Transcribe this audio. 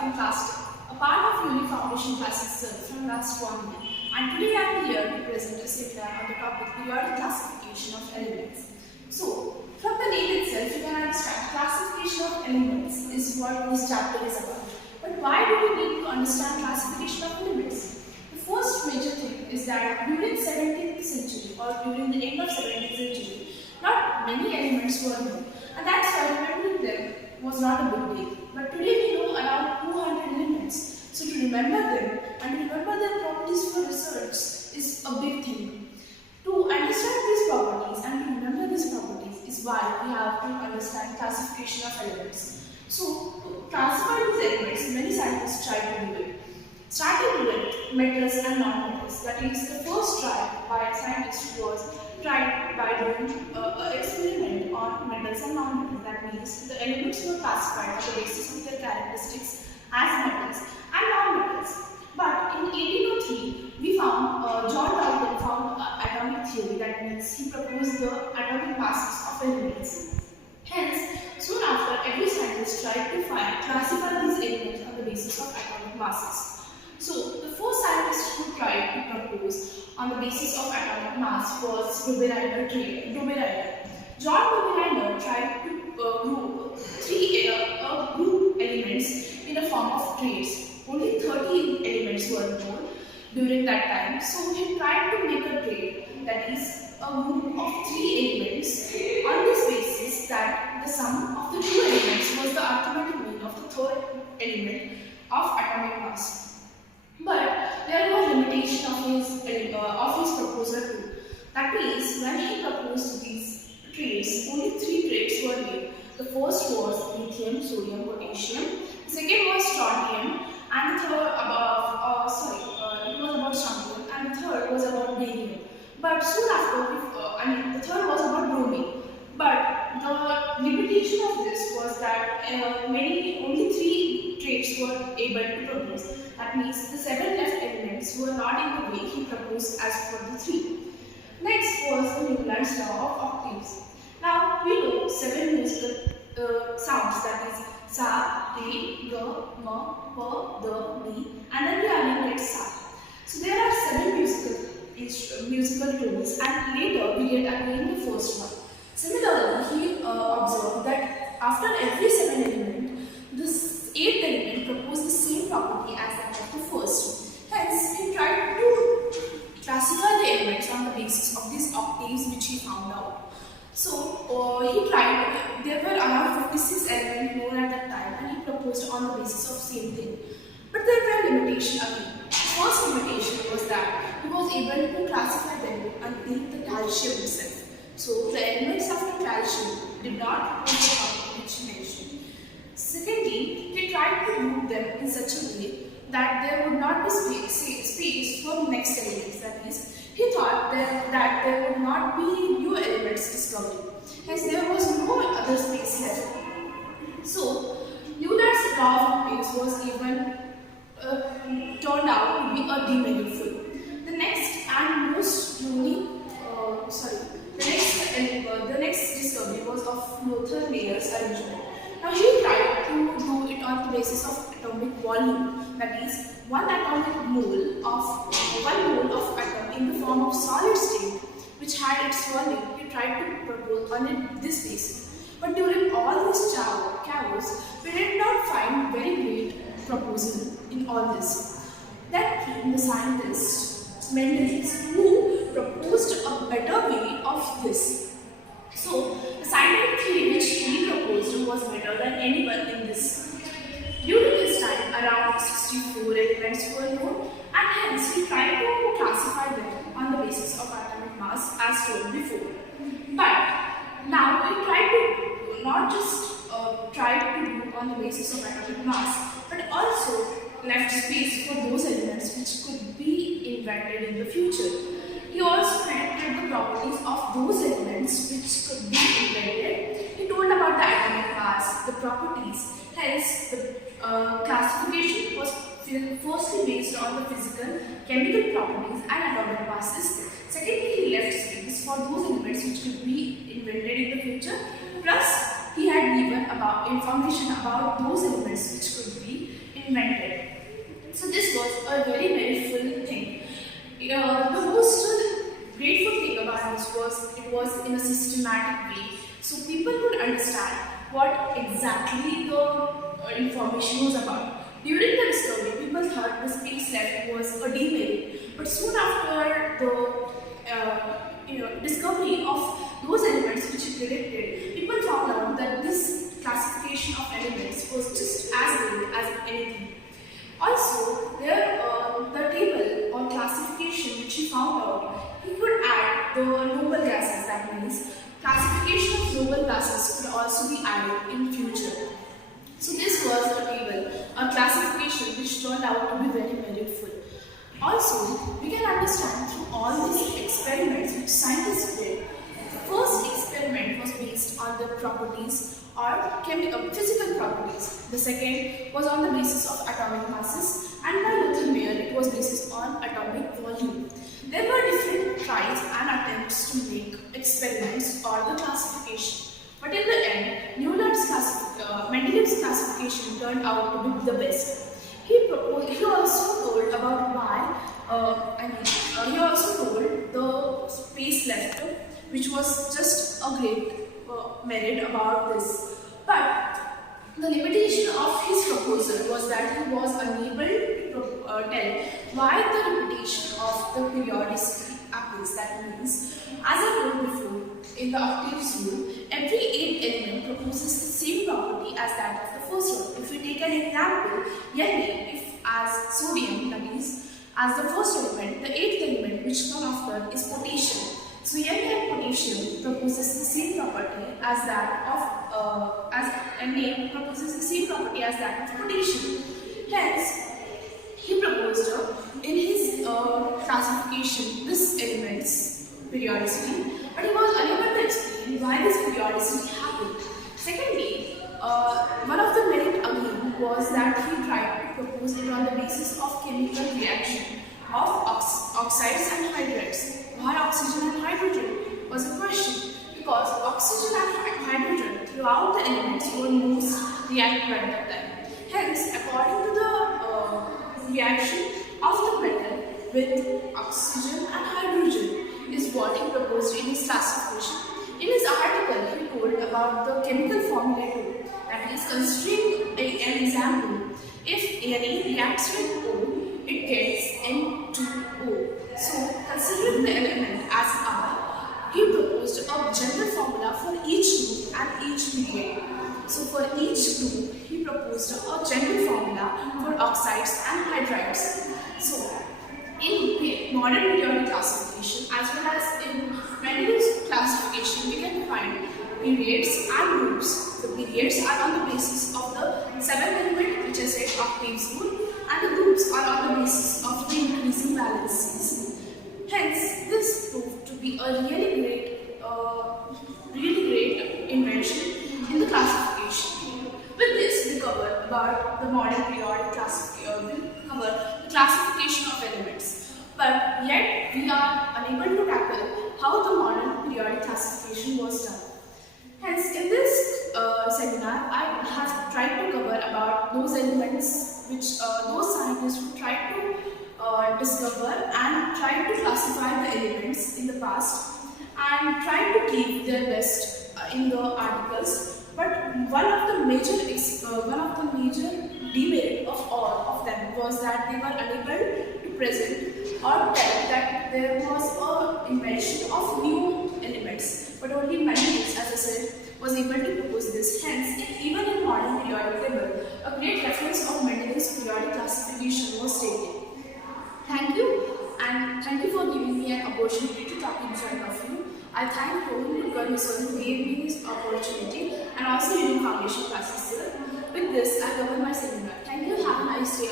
from class 10, a part of Uni Foundation class itself from last 1 year. And today I am here to present a seminar on the topic periodic classification of elements. So, from the name itself, you can understand classification of elements is what this chapter is about. But why do we need to understand classification of elements? The first major thing is that during 17th century or during the end of 17th century, not many elements were known, and that's why remembering them was not a big deal. But today we know around 200 elements. So to remember them and to remember their properties for research is a big thing. To understand these properties and to remember these properties is why we have to understand classification of elements. So to classify these elements, many scientists try to do it. Starting with metals and non-metals, that is the first try by a scientist was tried by doing an experiment on metals and non-metals. That means the elements were classified on the basis of their characteristics as metals and non-metals. But in 1803, we found John Dalton found atomic theory. That means he proposed the atomic masses of elements. Hence, soon after, every scientist tried to classify these elements on the basis of atomic masses. So, the first scientist who tried to propose on the basis of atomic mass was Roberiner. John Roberiner tried to group group elements in a form of traits. Only 13 elements were known during that time. So, he tried to make a trait, that is a group of 3 elements, on this basis that the sum of the 2 elements was the arithmetic mean of the third element of atomic mass. But there was limitation of his proposal too. That means when he proposed these traits, only 3 traits were made. The first was lithium, sodium, potassium. The second was strontium, and the third it was about strontium, and the third was about barium. But soon after, the third was about bromine. But the limitation of this was that only 3 traits were able to propose. That means the 7 left elements were not in the way he proposed as for the 3. Next was the Newland's law of octaves. Now we know 7 musical sounds, that is sa, re, ga, ma, pa, da, ni, and then we again get sa. So there are 7 musical tones, and later we get again the first one. Similarly, he observed that after every 7 element, this 8th element proposed the same property as that of the first. Hence, he tried to classify the elements on the basis of these octaves which he found out. So, there were around 56 elements known at that time, and he proposed on the basis of same thing. But there were limitations again. The first limitation was that he was able to classify them until the calcium itself. So, the elements of the calcium did not propose the property which he mentioned. Secondly, he tried to group them in such a way that there would not be space for next elements. That is, he thought that there would not be new elements discovered. Hence, there was no other space left. So, Newland's law of octaves was even turned out to be a demeaningful. The next and most unique, the next discovery was of Lothar Mayer's arrangement. Now he tried to do it on the basis of atomic volume, that is, one mole of atom in the form of solid state which had its volume. He tried to propose on this basis. But during all this chaos, we did not find very great proposal in all this. That came the scientist Mendeleev, who proposed a better way of this. So, the scientific theory which he proposed was better than anyone in this. During his time, around 64 elements were known, and hence he tried to classify them on the basis of atomic mass as told before. But now he tried to not just try to do on the basis of atomic mass, but also left space for those elements which could be invented in the future. He also predicted the properties of those elements which could be invented. He told about the atomic mass, the properties. Hence, the classification was firstly based on the physical, chemical properties and atomic masses. Secondly, he left space for those elements which could be invented in the future. Plus, he had given information about those elements which could be invented. So this was a very full thing. The most grateful thing about this was it was in a systematic way, so people could understand what exactly the information was about. During the discovery, people thought the space left was a demerit, but soon after the discovery of those elements which he predicted, people found out that this classification of elements was just as good as anything. Also, the table or classification which he found out, he could add the noble gases. That means classification of noble gases could also be added in future. So this was a table, a classification which turned out to be very meaningful. Also, we can understand through all these experiments which scientists did. The first experiment was based on the properties or physical properties. The second was on the basis of atomic masses, and by Little Mayer it was based on atomic volume. There were different tries and attempts to make experiments or the classification, but in the end, Mendelev's classification turned out to be the best. He also told about why. He also told the space left, which was just a great merit about this. But the limitation of his proposal was that he was unable to tell why the repetition of the periodicity happens. That means, as I told before, in the octaves rule, every 8th element proposes the same property as that of the first one. If we take an example, if as sodium, that is, as the first element, the 8th element which comes after is potassium. So and potassium proposes the same property as that of proposes the same property as that of potassium. Hence, he proposed in his classification this element's periodicity, but he was unable to explain why this periodicity happened. Secondly, one of the merit again was that he tried to propose it on the basis of chemical reaction of oxides and hydrates. Why oxygen and hydrogen was a question, because oxygen and hydrogen throughout the elements were most reactive at that time. Hence, according to the reaction of the metal with oxygen and hydrogen is what he proposed in his classification. In his article, he told about the chemical formula too. That is, considering an example, if Na reacts with O, it gets N2O. So, considering the element as R, he proposed a general formula for each group and each period. So, for each group, he proposed a general formula for oxides and hydrides. So, in modern periodic classification as well as in Mendelev's classification, we can find periods and groups. The periods are on the basis of the 7th element, which is said octaves rule, and the groups are on the basis of the increasing valencies. Hence, this proved to be a really great invention in the classification. With this, we cover about the modern periodic classification. We cover the classification of elements. But yet, we are unable to tackle how the modern periodic classification was done. Hence, in this seminar, I have tried to cover about those elements which those scientists who tried to discover and tried to classify the elements in the past and tried to give their best in the articles. But one of the major demerit of all of them was that they were unable to present or tell that there was an invention of new elements. But only Mendelev's, as I said, was able to propose this. Hence, even in modern periodic table, a great reference of Mendelev's periodic classification was stated. Thank you, and thank you for giving me an opportunity to talk in front of you. I thank Rohan Kulkarni sir who gave me this opportunity, and also Union Foundation classes sir. With this, I cover my seminar. Thank you. Have a nice day.